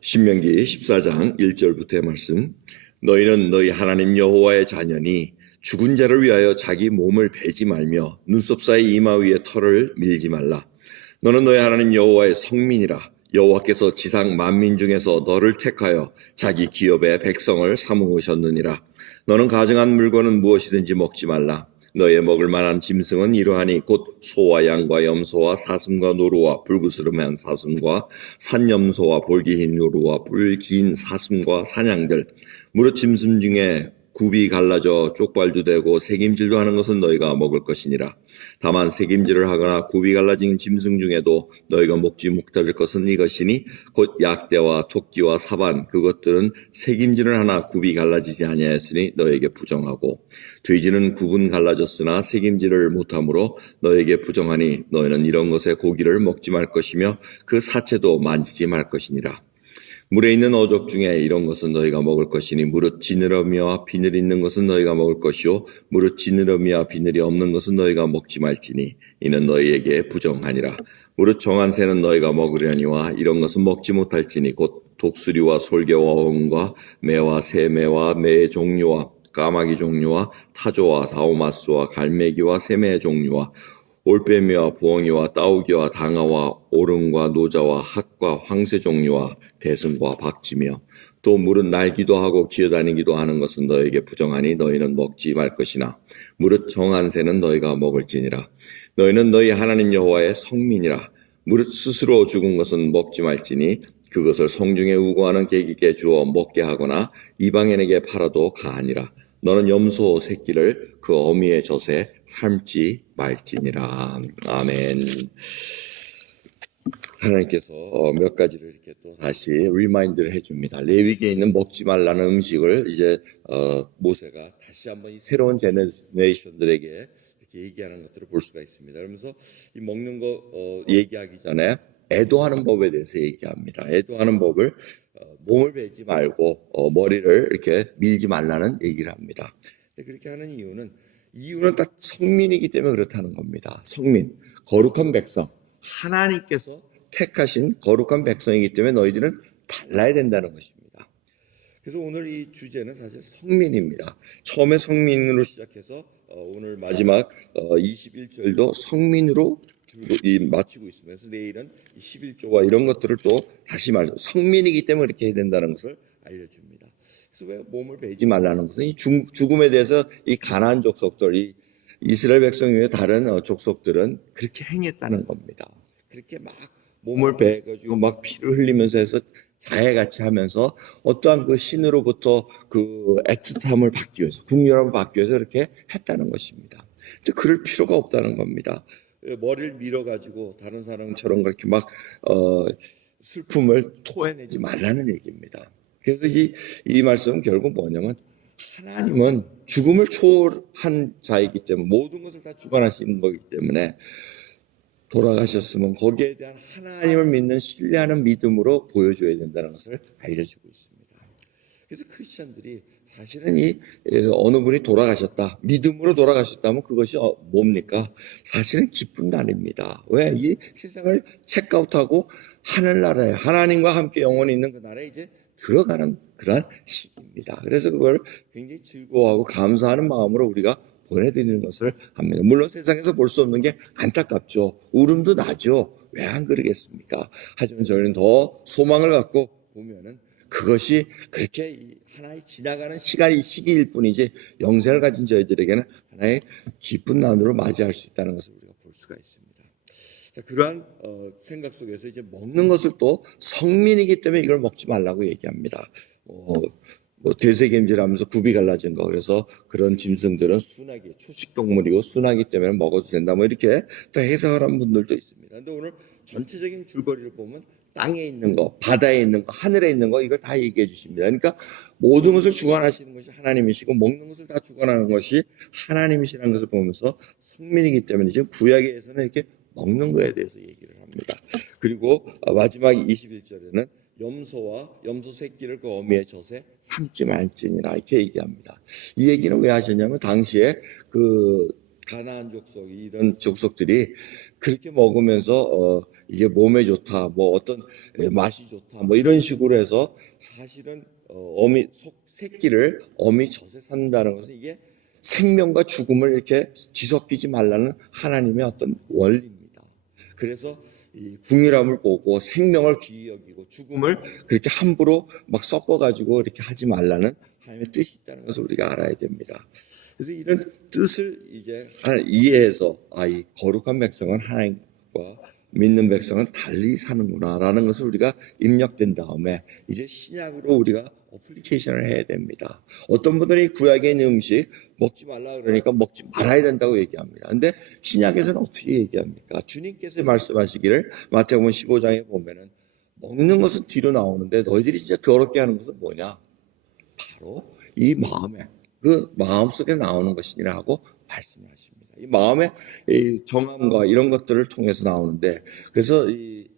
신명기 14장 1절부터의 말씀. 너희는 너희 하나님 여호와의 자녀니 죽은 자를 위하여 자기 몸을 베지 말며 눈썹 사이 이마 위에 털을 밀지 말라. 너는 너희 하나님 여호와의 성민이라. 여호와께서 지상 만민 중에서 너를 택하여 자기 기업의 백성을 삼으셨느니라. 너는 가증한 물건은 무엇이든지 먹지 말라. 너의 먹을 만한 짐승은 이러하니 곧 소와 양과 염소와 사슴과 노루와 불구스름한 사슴과 산염소와 볼기흰 노루와 뿔긴 사슴과 사냥들, 무릇 짐승 중에 굽이 갈라져 쪽발도 되고 새김질도 하는 것은 너희가 먹을 것이니라. 다만 새김질을 하거나 굽이 갈라진 짐승 중에도 너희가 먹지 못할 것은 이것이니 곧 약대와 토끼와 사반, 그것들은 새김질을 하나 굽이 갈라지지 아니하였으니 너에게 부정하고, 돼지는 굽은 갈라졌으나 새김질을 못하므로 너에게 부정하니 너희는 이런 것의 고기를 먹지 말 것이며 그 사체도 만지지 말 것이니라. 물에 있는 어족 중에 이런 것은 너희가 먹을 것이니 무릇 지느러미와 비늘이 있는 것은 너희가 먹을 것이요 무릇 지느러미와 비늘이 없는 것은 너희가 먹지 말지니 이는 너희에게 부정하니라. 무릇 정한 새는 너희가 먹으려니와 이런 것은 먹지 못할지니 곧 독수리와 솔개와 어음과 매와 새매와 매의 종류와 까마귀 종류와 타조와 다오마스와 갈매기와 새매의 종류와 올빼미와 부엉이와 따오기와 당아와 오름과 노자와 학과 황새 종류와 대승과 박쥐며 또 물은 날기도 하고 기어다니기도 하는 것은 너에게 부정하니 너희는 먹지 말 것이나 무릇 정한 새는 너희가 먹을지니라. 너희는 너희 하나님 여호와의 성민이라. 무릇 스스로 죽은 것은 먹지 말지니 그것을 성중에 우고하는 객에게 주어 먹게 하거나 이방인에게 팔아도 가하니라. 너는 염소 새끼를 그 어미의 젖에 삶지 말지니라. 아멘. 하나님께서 몇 가지를 이렇게 또 다시 리마인드를 해줍니다. 레위기에 있는 먹지 말라는 음식을 이제 모세가 다시 한번 이 새로운 제네레이션들에게 이렇게 얘기하는 것들을 볼 수가 있습니다. 그러면서 이 먹는 거 얘기하기 전에 애도하는 법에 대해서 얘기합니다. 애도하는 법을 몸을 베지 말고 머리를 이렇게 밀지 말라는 얘기를 합니다. 그렇게 하는 이유는 딱 성민이기 때문에 그렇다는 겁니다. 성민, 거룩한 백성, 하나님께서 택하신 거룩한 백성이기 때문에 너희들은 달라야 된다는 것입니다. 그래서 오늘 이 주제는 사실 성민입니다. 처음에 성민으로 시작해서 오늘 마지막 21절도 성민으로 마치고 있습니다. 그래서 내일은 11조와 이런 것들을 또 다시 말해서 성민이기 때문에 이렇게 해야 된다는 것을 알려줍니다. 그래서 왜 몸을 베지 말라는 것은 이 죽음에 대해서 이 가나안 족속들, 이 이스라엘 백성 외에 다른 족속들은 그렇게 행했다는 겁니다. 그렇게 막 몸을 베가지고 막 피를 흘리면서 해서 자해같이 하면서 어떠한 그 신으로부터 그 애틋함을 받기 위해서, 국률함을 받기 위해서 이렇게 했다는 것입니다. 근데 그럴 필요가 없다는 겁니다. 머리를 밀어가지고 다른 사람처럼 그렇게 막 슬픔을 토해내지 말라는 얘기입니다. 그래서 이 말씀은 결국 뭐냐면 하나님은 죽음을 초월한 자이기 때문에 모든 것을 다 주관하시는 거기 때문에 돌아가셨으면 거기에 대한 하나님을 믿는 신뢰하는 믿음으로 보여줘야 된다는 것을 알려주고 있습니다. 그래서 크리스천들이 사실은 이 어느 분이 돌아가셨다, 믿음으로 돌아가셨다면 그것이 뭡니까? 사실은 기쁜 날입니다. 왜? 이 세상을 체크아웃하고 하늘나라에 하나님과 함께 영원히 있는 그 나라에 이제 들어가는 그런 시기입니다. 그래서 그걸 굉장히 즐거워하고 감사하는 마음으로 우리가 보내드리는 것을 합니다. 물론 세상에서 볼 수 없는 게 안타깝죠. 울음도 나죠. 왜 안 그러겠습니까? 하지만 저희는 더 소망을 갖고 보면은 그것이 그렇게 하나의 지나가는 시기일 뿐이지 영생을 가진 저희들에게는 하나의 기쁜 날으로 맞이할 수 있다는 것을 우리가 볼 수가 있습니다. 자, 그러한 생각 속에서 이제 먹는 것을 또 성민이기 때문에 이걸 먹지 말라고 얘기합니다. 대세겜질하면서 굽이 갈라진 거, 그래서 그런 짐승들은 순하기, 초식동물이고 순하기 때문에 먹어도 된다, 뭐 이렇게 또 해석을 한 분들도 있습니다. 근데 오늘 전체적인 줄거리를 보면 땅에 있는 거, 바다에 있는 거, 하늘에 있는 거, 이걸 다 얘기해 주십니다. 그러니까 모든 것을 주관하시는 것이 하나님이시고 먹는 것을 다 주관하는 것이 하나님이시라는 것을 보면서 성민이기 때문에 지금 구약에서는 이렇게 먹는 거에 대해서 얘기를 합니다. 그리고 마지막 21절에는 염소 새끼를 그 어미의 젖에 삼지 말지니라 이렇게 얘기합니다. 이 얘기는 왜 하셨냐면 당시에 그 가나안 족속 이런 족속들이 그렇게 먹으면서 이게 몸에 좋다, 뭐 어떤 맛이 좋다, 뭐 이런 식으로 해서 사실은 어미 새끼를 어미 젖에 산다는 것은 이게 생명과 죽음을 이렇게 뒤섞이지 말라는 하나님의 어떤 원리입니다. 그래서 이 궁일함을 보고 생명을 귀히 여기고 죽음을 그렇게 함부로 막 섞어가지고 이렇게 하지 말라는 하나님의 뜻이 있다는 것을 우리가 알아야 됩니다. 그래서 이런 뜻을 이제 이해해서 이 거룩한 백성은 하나님과 믿는 백성은 달리 사는구나라는 것을 우리가 입력된 다음에 이제 신약으로 우리가 어플리케이션을 해야 됩니다. 어떤 분들이 구약에 있는 음식 먹지 말라 그러니까 먹지 말아야 된다고 얘기합니다. 근데 신약에서는 어떻게 얘기합니까? 주님께서 말씀하시기를 마태복음 15장에 보면은 먹는 것은 뒤로 나오는데 너희들이 진짜 더럽게 하는 것은 뭐냐? 바로 이 그 마음 속에 나오는 것이니라 하고 말씀을 하십니다. 이 마음의 이 정함과 이런 것들을 통해서 나오는데, 그래서 이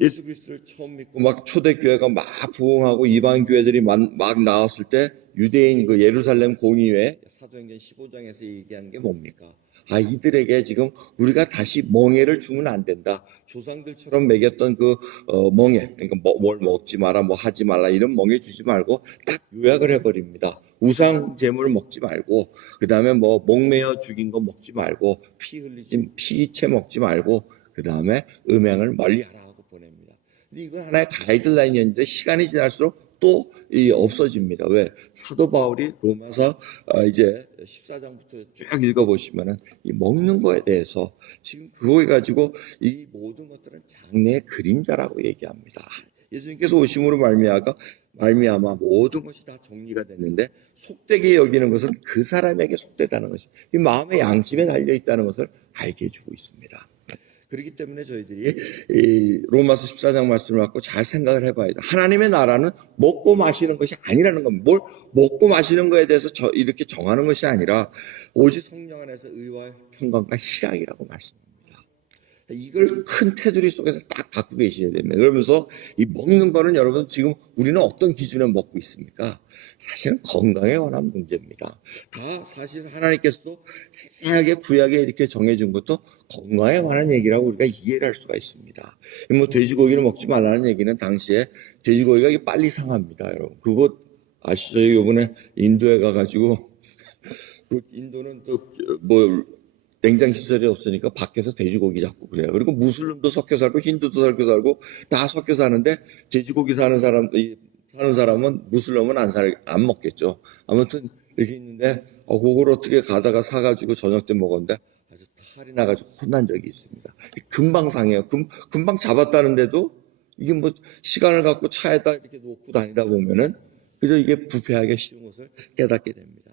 예수 그리스도를 처음 믿고 막 초대교회가 막 부흥하고 이방 교회들이 막 나왔을 때 유대인 그 예루살렘 공의회 사도행전 15장에서 얘기한 게 뭡니까? 이들에게 지금 우리가 다시 멍에를 주면 안 된다. 조상들처럼 먹였던 그 멍에, 그러니까 뭘 먹지 마라, 뭐 하지 말라 이런 멍에 주지 말고 딱 요약을 해버립니다. 우상 제물 먹지 말고, 그 다음에 뭐 목매어 죽인 거 먹지 말고, 피 흘리진 피채 먹지 말고, 그 다음에 음행을 멀리하라 하고 보냅니다. 근데 이건 하나의 가이드라인이었는데 시간이 지날수록 또 없어집니다. 왜? 사도 바울이 로마서 이제 14장부터 쭉 읽어보시면은 이 먹는 거에 대해서 지금 그거 가지고 이 모든 것들은 장래의 그림자라고 얘기합니다. 예수님께서 오심으로 말미암아 모든 것이 다 정리가 됐는데 속되게 여기는 것은 그 사람에게 속되다는 것이 이 마음의 양심에 달려 있다는 것을 알게 해주고 있습니다. 그렇기 때문에 저희들이 이 로마서 14장 말씀을 갖고 잘 생각을 해봐야 돼요. 하나님의 나라는 먹고 마시는 것이 아니라는 겁니다. 뭘 먹고 마시는 거에 대해서 이렇게 정하는 것이 아니라 오직 성령 안에서 의와 평강과 희락이라고 말씀합니다. 이걸 큰 테두리 속에서 딱 갖고 계셔야 됩니다. 그러면서 이 먹는 거는 여러분 지금 우리는 어떤 기준에 먹고 있습니까? 사실은 건강에 관한 문제입니다. 다 사실 하나님께서도 세세하게 구약에 이렇게 정해준 것도 건강에 관한 얘기라고 우리가 이해를 할 수가 있습니다. 뭐 돼지고기를 먹지 말라는 얘기는 당시에 돼지고기가 빨리 상합니다. 여러분 그거 아시죠? 이번에 인도에 가가지고 그 인도는 또 뭐 냉장 시설이 없으니까 밖에서 돼지고기 잡고 그래요. 그리고 무슬림도 섞여 살고 힌두도 섞여 살고 다 섞여 사는데 돼지고기 사는 사람은 무슬림은 안 먹겠죠. 아무튼 이렇게 있는데 그걸 어떻게 가다가 사가지고 저녁 때 먹었는데 아주 탈이 나가지고 혼난 적이 있습니다. 금방 상해요. 금방 잡았다는데도 이게 뭐 시간을 갖고 차에다 이렇게 놓고 다니다 보면은 그저 이게 부패하기 쉬운 것을 깨닫게 됩니다.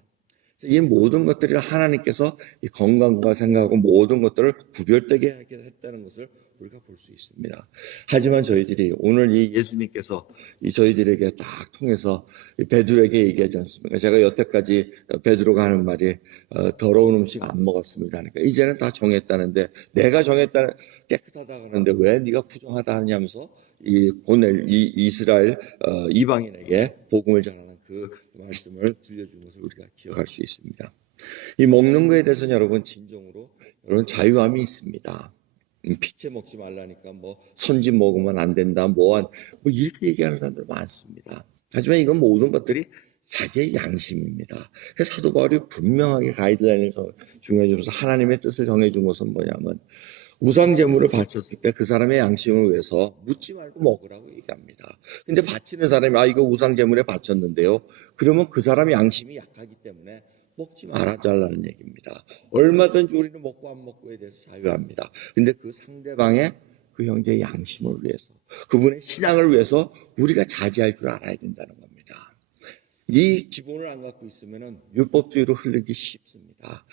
이 모든 것들이 하나님께서 이 건강과 생각하고 모든 것들을 구별되게 하게 했다는 것을 우리가 볼 수 있습니다. 하지만 저희들이 오늘 이 예수님께서 이 저희들에게 딱 통해서 베드로에게 얘기하지 않습니까? 제가 여태까지 베드로가 하는 말이 더러운 음식 안 먹었습니다. 그러니까 이제는 다 정했다는데 내가 정했다는 깨끗하다 하는데 왜 네가 부정하다 하냐면서 이 이스라엘 이방인에게 복음을 전하는 그 말씀을 들려준 것을 우리가 기억할 수 있습니다. 이 먹는 거에 대해서는 여러분 진정으로 여러분 자유함이 있습니다. 피채 먹지 말라니까 뭐 선지 먹으면 안 된다 뭐 이렇게 얘기하는 사람들 많습니다. 하지만 이건 모든 것들이 자기의 양심입니다. 사도 바울이 분명하게 가이드라인을 정해주면서 하나님의 뜻을 정해준 것은 뭐냐면 우상 제물을 바쳤을 때 그 사람의 양심을 위해서 묻지 말고 먹으라고 얘기합니다. 근데 바치는 사람이 이거 우상 제물에 바쳤는데요. 그러면 그 사람의 양심이 약하기 때문에 먹지 말아달라는 얘기입니다. 얼마든지 우리는 먹고 안 먹고에 대해서 자유합니다. 근데 그 상대방의 그 형제의 양심을 위해서 그분의 신앙을 위해서 우리가 자제할 줄 알아야 된다는 겁니다. 이 기본을 안 갖고 있으면은 율법주의로 흐르기 쉽습니다.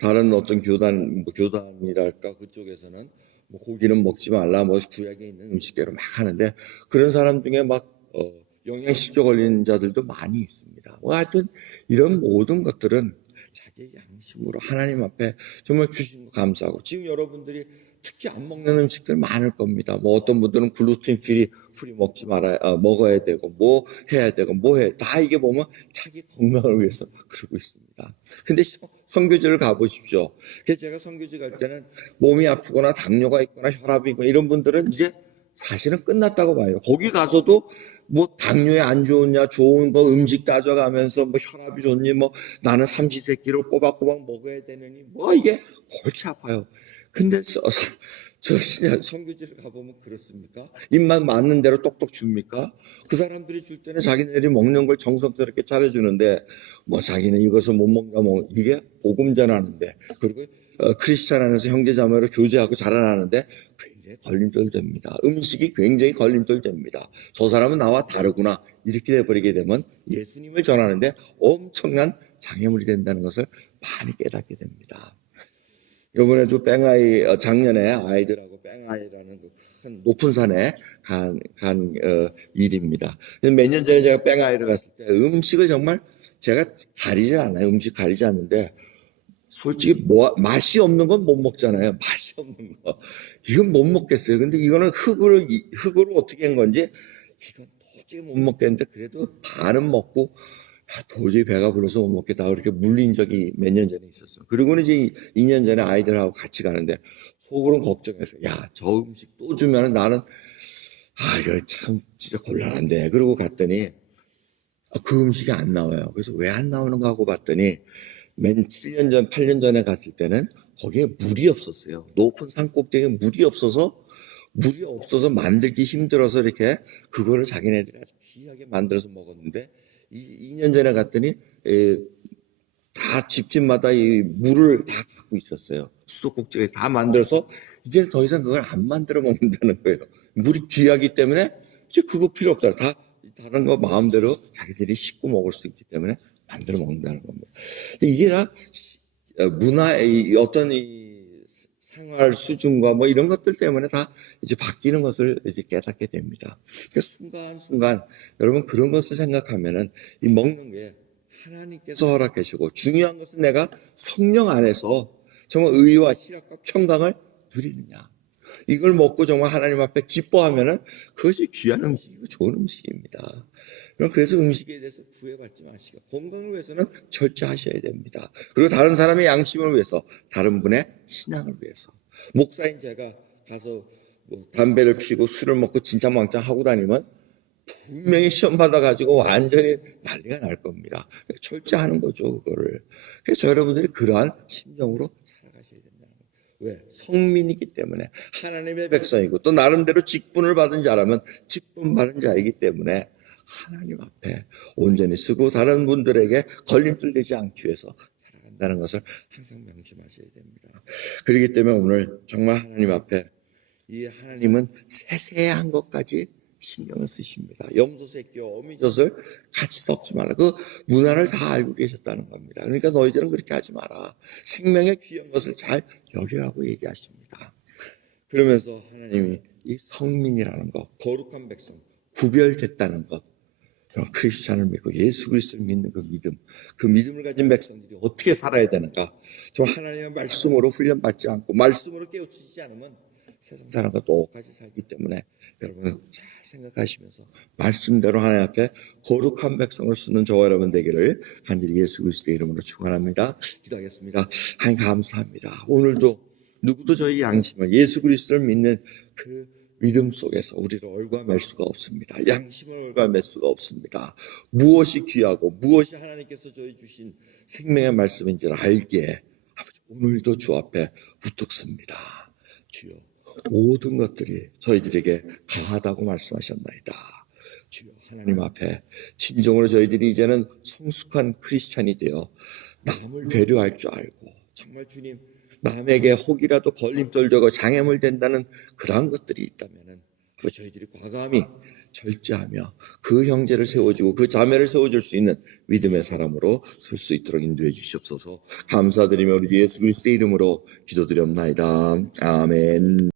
다른 어떤 교단이랄까 그쪽에서는 뭐 고기는 먹지 말라, 뭐 구약에 있는 음식대로 막 하는데 그런 사람 중에 영양실조 걸린 자들도 많이 있습니다. 하여튼 이런 모든 것들은 자기의 양심으로 하나님 앞에 정말 주신 거 감사하고 지금 여러분들이 특히 안 먹는 음식들 많을 겁니다. 뭐 어떤 분들은 글루텐 프리 먹지 말아야 먹어야 되고 뭐 해야 되고 다 이게 보면 자기 건강을 위해서 그러고 있습니다. 근데 선교지를 가보십시오. 그래서 제가 선교지 갈 때는 몸이 아프거나 당뇨가 있거나 혈압이 있거나 이런 분들은 이제 사실은 끝났다고 봐요. 거기 가서도 뭐 당뇨에 안 좋으냐, 좋은 거 음식 따져가면서 뭐 혈압이 좋니, 뭐 나는 삼시세끼를 꼬박꼬박 먹어야 되느니, 뭐 이게 골치 아파요. 근데 저 선교지를 가보면 그렇습니까? 입만 맞는 대로 똑똑 줍니까? 그 사람들이 줄 때는 자기네들이 먹는 걸 정성스럽게 차려주는데 뭐 자기는 이것을 못 먹나 뭐 이게 복음 전하는데 그리고 크리스찬 안에서 형제자매로 교제하고 자라나는데 굉장히 걸림돌 됩니다. 음식이 굉장히 걸림돌 됩니다. 저 사람은 나와 다르구나 이렇게 돼버리게 되면 예수님을 전하는데 엄청난 장애물이 된다는 것을 많이 깨닫게 됩니다. 이번에도 작년에 아이들하고 뺑아이라는 큰 높은 산에 간 일입니다. 몇 년 전에 제가 뺑아이를 갔을 때 음식을 정말 제가 가리지 않아요. 음식 가리지 않는데 솔직히 맛이 없는 건 못 먹잖아요. 맛이 없는 거. 이건 못 먹겠어요. 근데 이거는 흙으로 어떻게 한 건지 이건 도저히 못 먹겠는데 그래도 반은 먹고 도저히 배가 불러서 못 먹겠다 그렇게 물린 적이 몇 년 전에 있었어요. 그리고는 이제 2년 전에 아이들하고 같이 가는데 속으로는 걱정했어요. 야, 저 음식 또 주면 나는 이거 참 진짜 곤란한데. 그러고 갔더니 그 음식이 안 나와요. 그래서 왜 안 나오는가 하고 봤더니 맨 7년 전, 8년 전에 갔을 때는 거기에 물이 없었어요. 높은 산 꼭대기에 물이 없어서 만들기 힘들어서 이렇게 그거를 자기네들이 아주 귀하게 만들어서 먹었는데 2년 전에 갔더니 다 집집마다 이 물을 다 갖고 있었어요. 수도꼭지에 다 만들어서 이제 더 이상 그걸 안 만들어 먹는다는 거예요. 물이 귀하기 때문에 이제 그거 필요 없다. 다 다른 거 마음대로 자기들이 씻고 먹을 수 있기 때문에 만들어 먹는다는 겁니다. 근데 이게 다 문화의 어떤 이 생활 수준과 뭐 이런 것들 때문에 다 이제 바뀌는 것을 이제 깨닫게 됩니다. 그러니까 순간순간 여러분 그런 것을 생각하면은 이 먹는 게 하나님께서 허락하시고 중요한 것은 내가 성령 안에서 정말 의와 희락과 평강을 누리느냐. 이걸 먹고 정말 하나님 앞에 기뻐하면은 그것이 귀한 음식이고 좋은 음식입니다. 그래서 음식에 대해서 구애받지 마시고 건강을 위해서는 절제하셔야 됩니다. 그리고 다른 사람의 양심을 위해서, 다른 분의 신앙을 위해서. 목사인 제가 가서 뭐 담배를 피고 술을 먹고 진짜망짱 하고 다니면 분명히 시험 받아가지고 완전히 난리가 날 겁니다. 절제하는 거죠, 그거를. 그래서 여러분들이 그러한 심정으로 살아가셔야 된다는 거예요. 왜? 성민이기 때문에 하나님의 백성이고 또 나름대로 직분을 받은 자라면 직분 받은 자이기 때문에 하나님 앞에 온전히 쓰고 다른 분들에게 걸림돌 되지 않기 위해서 살아간다는 것을 항상 명심하셔야 됩니다. 그렇기 때문에 오늘 정말 하나님 앞에 이 하나님은 세세한 것까지 신경을 쓰십니다. 염소 새끼와 어미젖을 같이 섞지 말라. 그 문화를 다 알고 계셨다는 겁니다. 그러니까 너희들은 그렇게 하지 마라. 생명의 귀한 것을 잘 여기라고 얘기하십니다. 그러면서 하나님이 이 성민이라는 것, 거룩한 백성, 구별됐다는 것, 크리스찬을 믿고 예수 그리스도를 믿는 그 믿음을 가진 백성들이 어떻게 살아야 되는가? 저 하나님의 말씀으로 훈련받지 않고 말씀으로 깨우치지 않으면 세상 사람과 똑같이 살기 때문에 여러분 잘 생각하시면서 말씀대로 하나님 앞에 거룩한 백성을 쓰는 저와 여러분 되기를 간절히 예수 그리스도의 이름으로 축원합니다. 기도하겠습니다. 하나님 감사합니다. 오늘도 누구도 저희 양심을 예수 그리스도를 믿는 그 믿음 속에서 우리를 얼과맬 수가 없습니다. 양심을 얼과맬 수가 없습니다. 무엇이 귀하고 무엇이 하나님께서 저희 주신 생명의 말씀인지를 알기에 아버지 오늘도 주 앞에 부탁습니다. 주여 모든 것들이 저희들에게 가하다고 말씀하셨나이다. 주여 하나님 앞에 진정으로 저희들이 이제는 성숙한 크리스찬이 되어 남을 배려할 줄 알고 정말 주님 남에게 혹이라도 걸림돌 되고 장애물 된다는 그러한 것들이 있다면은 저희들이 과감히 절제하며 그 형제를 세워주고 그 자매를 세워줄 수 있는 믿음의 사람으로 설 수 있도록 인도해 주시옵소서. 감사드리며 우리 예수 그리스도의 이름으로 기도드렸나이다. 아멘.